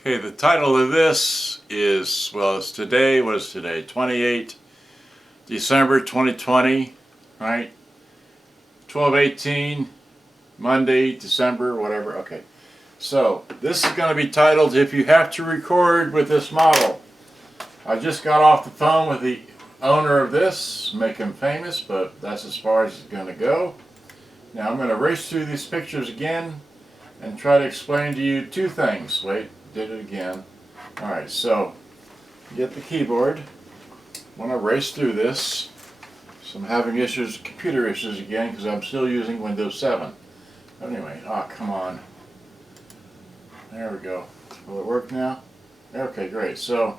Okay, the title of this is, well, it's today, what is today? 28 December 2020, right? 12/18, Monday, December, whatever. Okay, so this is going to be titled, If You Have to Record with This Model. I just got off the phone with the owner of this, make him famous, but that's as far as it's going to go. Now I'm going to race through these pictures again and try to explain to you two things. Wait, did it again. Alright, so get the keyboard. I want to race through this. So I'm having issues, computer issues again, because I'm still using Windows 7. Anyway, come on. There we go. Will it work now? Okay, great. So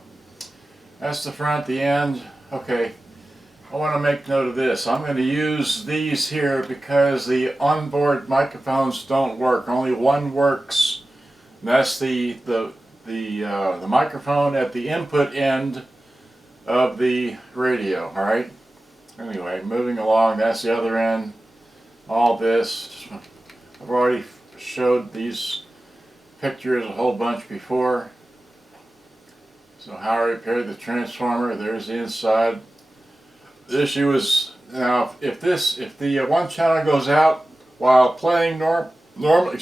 that's the front, the end. Okay, I want to make note of this. I'm going to use these here because the onboard microphones don't work. Only one works. That's the microphone at the input end of the radio. All right. Anyway, moving along. That's the other end. All this. I've already showed these pictures a whole bunch before. So how I repaired the transformer. There's the inside. The issue is now if the one channel goes out while playing normal,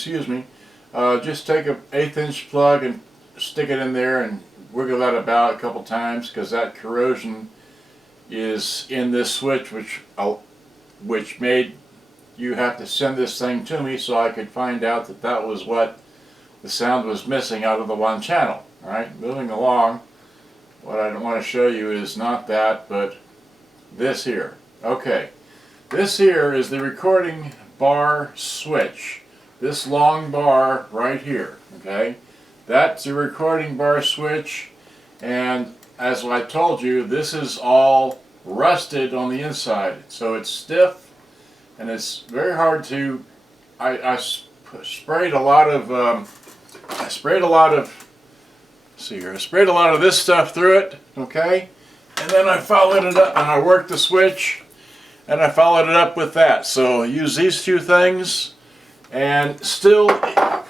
just take an 1/8 inch plug and stick it in there and wiggle that about a couple times, because that corrosion is in this switch, which made you have to send this thing to me so I could find out that was what the sound was missing out of the one channel. All right, moving along. What I want to show you is not that, but this here. Okay, this here is the recording bar switch. This long bar right here. Okay, that's the recording bar switch, and as I told you, this is all rusted on the inside, so it's stiff and it's very hard to. I sprayed a lot of I sprayed a lot of this stuff through it. Okay. And then I followed it up and I worked the switch and I followed it up with that. So I use these two things and still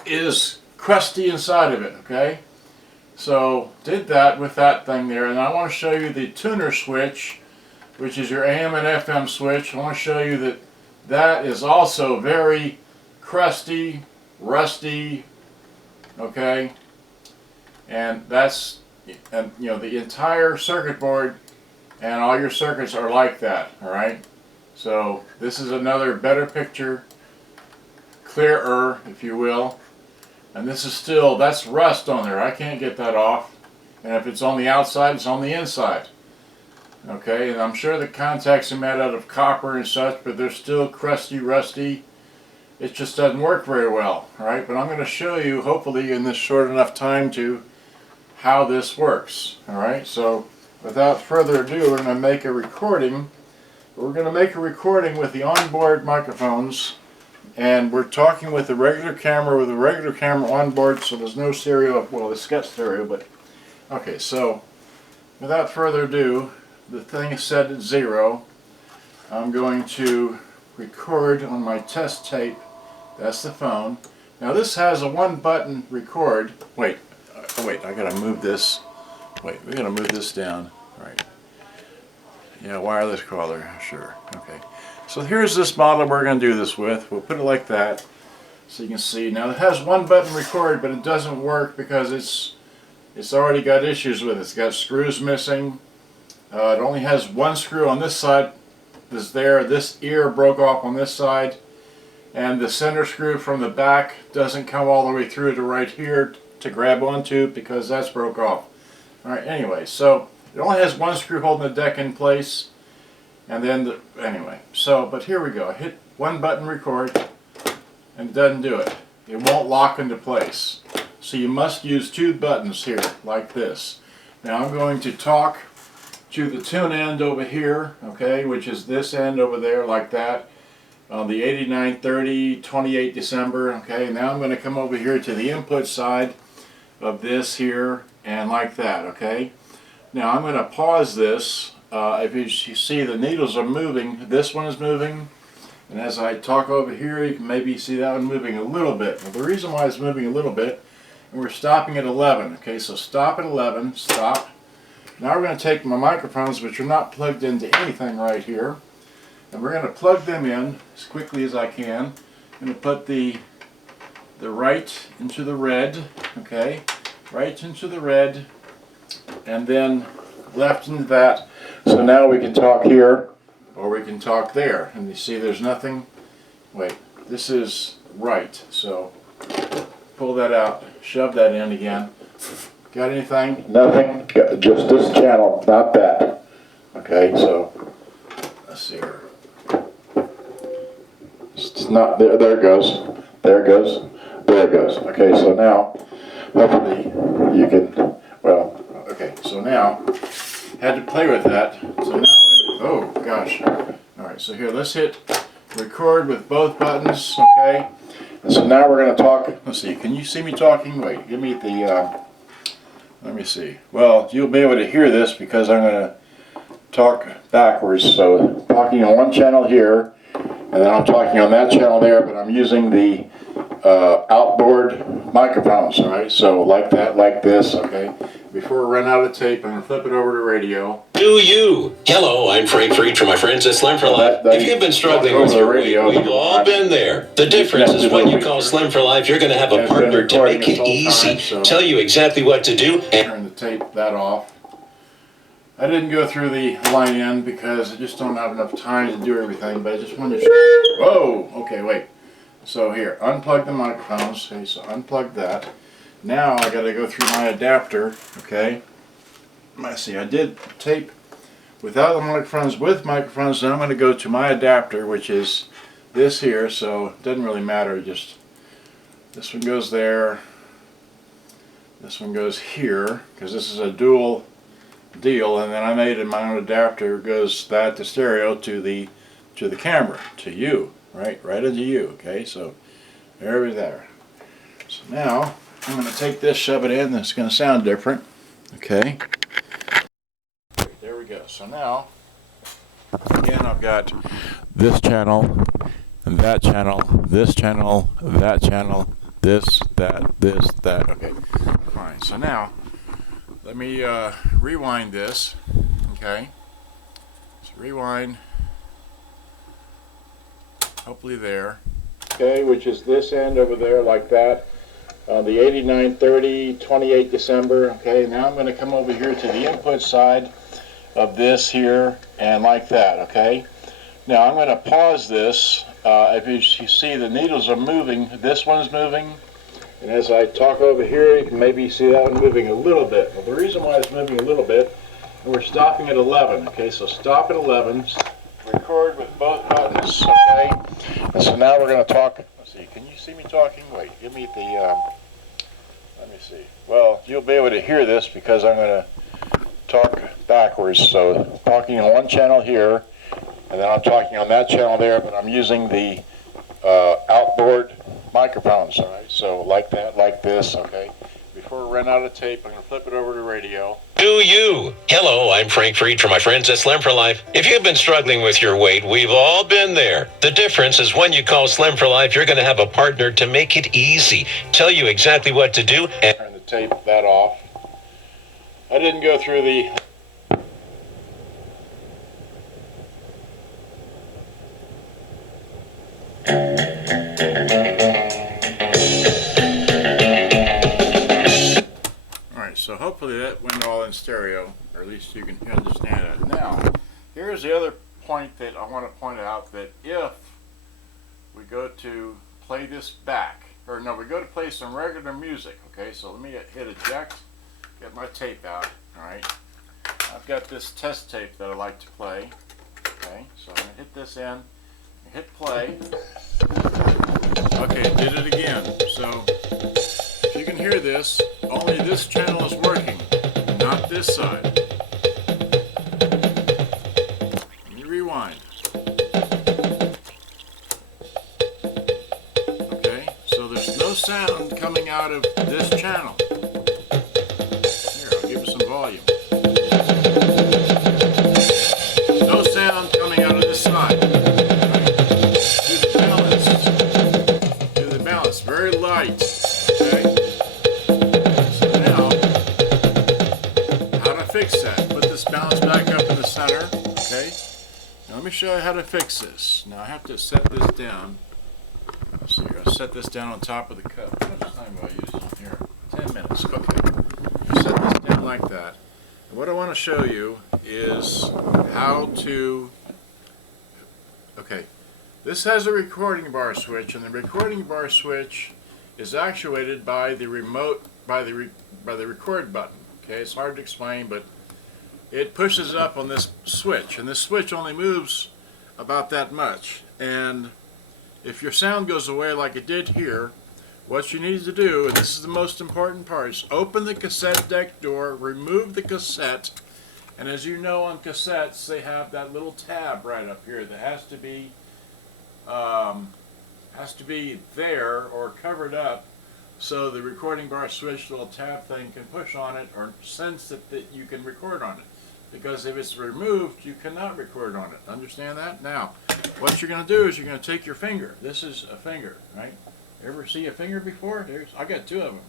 is crusty inside of it, okay? So did that with that thing there, and I want to show you the tuner switch, which is your AM and FM switch. I want to show you that that is also very crusty, rusty, okay? And that's, and you know, the entire circuit board and all your circuits are like that. All right, so this is another better picture, clearer if you will, and this is still, that's rust on there. I can't get that off, and if it's on the outside, it's on the inside. Okay, and I'm sure the contacts are made out of copper and such, but they're still crusty, rusty. It just doesn't work very well. All right, but I'm going to show you, hopefully in this short enough time, to how this works. Alright, so without further ado, we're going to make a recording. We're going to make a recording with the onboard microphones, and we're talking with the regular camera on board, so there's no stereo, well, it's got stereo, but okay, so without further ado, the thing is set at 0. I'm going to record on my test tape. That's the phone. Now this has a 1-button record. Wait, I gotta move this. Wait, we gotta move this down. Right. Yeah, wireless caller, sure. Okay. So here's this model we're gonna do this with. We'll put it like that so you can see. Now it has 1-button record, but it doesn't work because it's already got issues with it. It's got screws missing. It only has one screw on this side. This ear broke off on this side, and the center screw from the back doesn't come all the way through to right here to grab onto, because that's broke off. Alright, anyway, so it only has one screw holding the deck in place, and then but here we go. I hit 1-button record and it doesn't do it. It won't lock into place. So you must use 2 buttons here, like this. Now I'm going to talk to the tune end over here, okay, which is this end over there, like that, on the 8930 28 December, okay. Now I'm going to come over here to the input side of this here, and like that, okay. Now I'm going to pause this. If you see, the needles are moving. This one is moving, and as I talk over here, you can maybe see that one moving a little bit. Now, the reason why it's moving a little bit and we're stopping at 11. Okay, so stop at 11, stop. Now we're going to take my microphones, which are not plugged into anything right here, and we're going to plug them in as quickly as I can. I'm going to put the right into the red, okay, right into the red, and then left into that. So now we can talk here, or we can talk there. And you see there's nothing, wait, this is right, so pull that out, shove that in again. Got anything? Nothing, just this channel, not that. Okay, so, let's see here. It's not, there it goes, there it goes, there it goes. Okay, so now, hopefully you can, well, okay, so now, had to play with that. So now we're gonna, oh gosh. Alright, so here, let's hit record with both buttons, okay? And so now we're going to talk, let's see, can you see me talking? Wait, give me the, let me see. Well, you'll be able to hear this because I'm going to talk backwards. So, talking on one channel here, and then I'm talking on that channel there, but I'm using the outboard microphones, alright? So, like that, like this, okay? Before we run out of tape, I'm going to flip it over to radio. Do you? Hello, I'm Frank Fried from my friends at Slim for Life. If you've been struggling with your weight, we've all been there. The difference is when you call Slim for Life, you're going to have a partner to make it easy, tell you exactly what to do. Turn the tape, that off. I didn't go through the line in because I just don't have enough time to do everything, but I just wanted to show you. Whoa! Okay, wait. So here, unplug the microphones. Okay, so unplug that. Now I got to go through my adapter, okay? Let's see, I did tape without the microphones, with microphones. Now I'm going to go to my adapter, which is this here, so it doesn't really matter. Just this one goes there, this one goes here, because this is a dual deal, and then I made in my own adapter. Goes that to stereo to the camera, to you, right into you. Okay, so there we there. So now I'm going to take this, shove it in. It's going to sound different. Okay. There we go. So now, again, I've got this channel, and that channel, this channel, that channel, this, that. Okay, fine. So now, let me rewind this. Okay. So rewind. Hopefully there. Okay, which is this end over there, like that. The 8930, 28 December. Okay, now I'm going to come over here to the input side of this here, and like that. Okay, now I'm going to pause this. If you see the needles are moving, this one's moving, and as I talk over here, you can maybe see that one moving a little bit. Well, the reason why it's moving a little bit, we're stopping at 11. Okay, so stop at 11. Record with both buttons. Okay, and so now we're going to talk. Let's see, can you see me talking? Wait, give me the. Let me see. Well, you'll be able to hear this because I'm going to talk backwards. So talking on one channel here, and then I'm talking on that channel there, but I'm using the outboard microphones. All right, so like that, like this. Okay. Before we run out of tape, I'm going to flip it over to radio. Do you? Hello, I'm Frank Fried from my friends at Slim for Life. If you've been struggling with your weight, we've all been there. The difference is when you call Slim for Life, you're going to have a partner to make it easy, tell you exactly what to do, and turn the tape, that off. I didn't go through the so hopefully that went all in stereo, or at least you can understand it. Now, here's the other point that I want to point out, that if we go to play this back, or no, we go to play some regular music, okay, so let me hit eject, get my tape out, alright. I've got this test tape that I like to play, okay, so I'm going to hit this in, hit play. Okay, did it again. So, if you can hear this, only this channel is working, not this side. Let me rewind. Okay, so there's no sound coming out of this channel. Here, I'll give it some volume. No sound coming out of this side. Do the balance. Do the balance. Very light. Okay. fix that. Put this balance back up in the center. Okay. Now let me show you how to fix this. Now I have to set this down. So you're going to set this down on top of the cup. How much time do I use here? 10 minutes. Okay. You set this down like that. And what I want to show you is how to... Okay. This has a recording bar switch, and the recording bar switch is actuated by the remote, by the record button. Okay, it's hard to explain, but it pushes up on this switch, and this switch only moves about that much. And if your sound goes away like it did here, what you need to do, and this is the most important part, is open the cassette deck door, remove the cassette, and as you know on cassettes, they have that little tab right up here that has to be there or covered up so the recording bar switch little tab thing can push on it or sense that you can record on it. Because if it's removed, you cannot record on it. Understand that? Now, what you're going to do is you're going to take your finger. This is a finger, right? Ever see a finger before? I got two of them,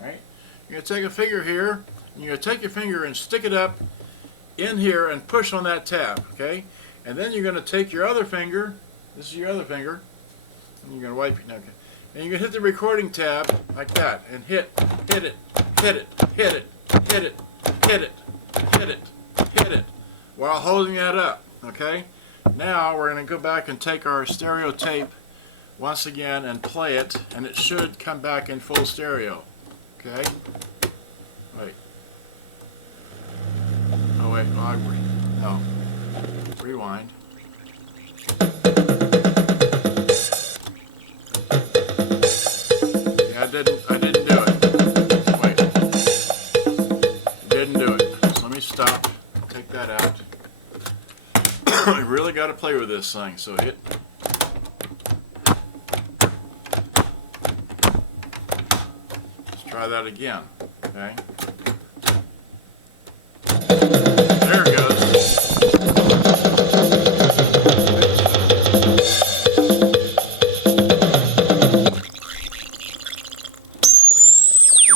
right? You're going to take a finger here, and you're going to take your finger and stick it up in here and push on that tab, okay? And then you're going to take your other finger, this is your other finger, and you're going to wipe it, okay? And you're going to hit the recording tab like that, and hit it, hit it, hit it, hit it, hit it, hit it, hit it, while holding that up, okay? Now we're going to go back and take our stereo tape once again and play it, and it should come back in full stereo, okay? Wait. Oh wait, no. Rewind. Yeah, I didn't do it. Wait. Didn't do it. So let me stop. Take that out. I really got to play with this thing, so hit. Let's try that again, okay? There it goes. So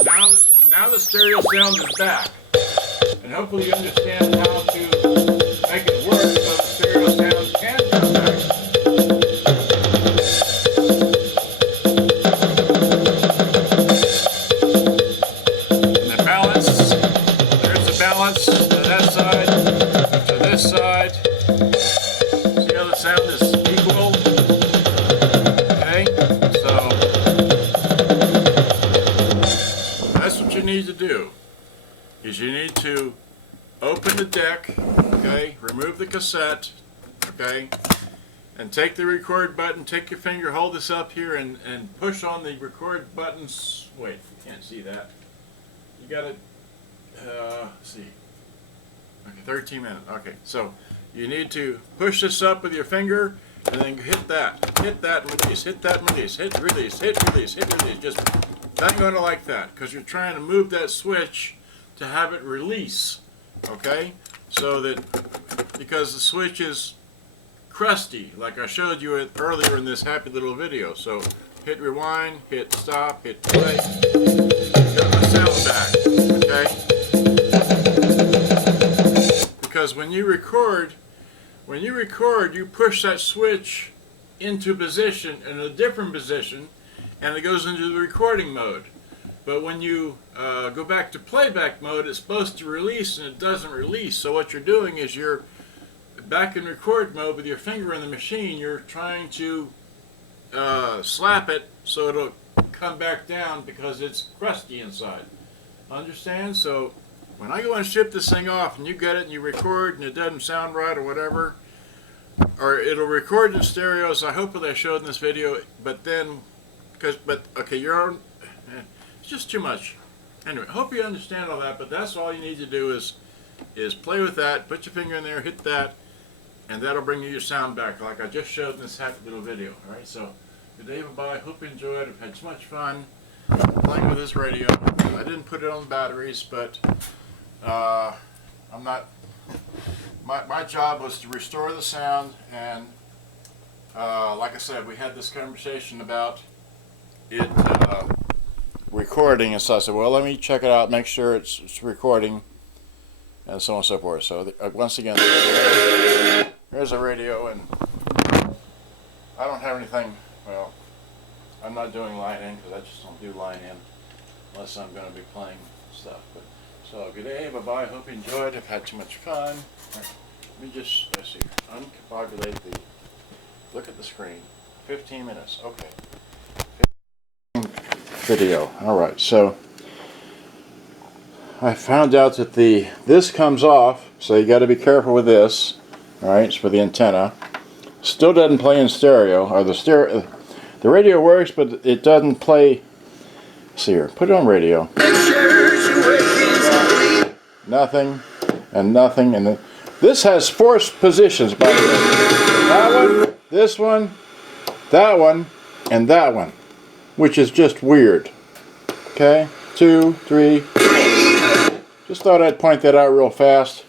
now the stereo sound is back, and hopefully you understand how to make it work so the stereo sound can come back. And the balance, there's the balance to that side, to this side. See how the sound is equal? Okay, so that's what you need to do, is you need to open the deck, okay, remove the cassette, okay, and take the record button, take your finger, hold this up here and push on the record buttons. Wait, you can't see that. You gotta, see. Okay, 13 minutes, okay, so you need to push this up with your finger and then hit that and release, hit that and release, hit release, hit release, hit release, just bang on it like that, because you're trying to move that switch to have it release, okay? So that, because the switch is crusty, like I showed you earlier in this happy little video. So hit rewind, hit stop, hit play, get the sound back, okay? Because when you record, you push that switch into position, in a different position, and it goes into the recording mode. But when you go back to playback mode, it's supposed to release, and it doesn't release. So what you're doing is you're back in record mode with your finger in the machine. You're trying to slap it so it'll come back down because it's crusty inside. Understand? So when I go and ship this thing off and you get it and you record and it doesn't sound right or whatever, or it'll record in stereo, as I hope that I showed in this video, but then, okay, your own, it's just too much. Anyway, hope you understand all that, but that's all you need to do is play with that, put your finger in there, hit that, and that'll bring you your sound back like I just showed in this happy little video. Alright, so good day, bye-bye, hope you enjoyed. I've had so much fun playing with this radio. I didn't put it on batteries, but I'm not, my job was to restore the sound, and like I said, we had this conversation about it recording, and so I said, well, let me check it out, make sure it's recording. and so on and so forth. So once again, here's a radio, and I don't have anything. Well, I'm not doing line in because I just don't do line in unless I'm going to be playing stuff. But so good day, bye bye. Hope you enjoyed. I've had too much fun. Let me just see. Uncompopulate the. Look at the screen. 15 minutes. Okay. 15 video. All right. So I found out that this comes off, so you got to be careful with this. All right. It's for the antenna. Still doesn't play in stereo, or the radio works, but it doesn't play. Let's see here. Put it on radio. Nothing, and nothing, and this has 4 positions, by the way. That one, this one, that one, and that one, which is just weird. Okay, 2, 3. Just thought I'd point that out real fast.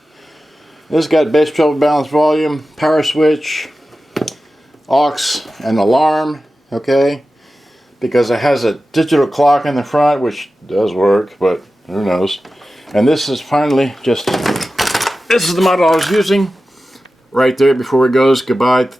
This got bass treble balance volume, power switch, aux, and alarm. Okay, because it has a digital clock in the front, which does work, but who knows. And this is finally just, this is the model I was using right there before it goes. Goodbye. Thanks.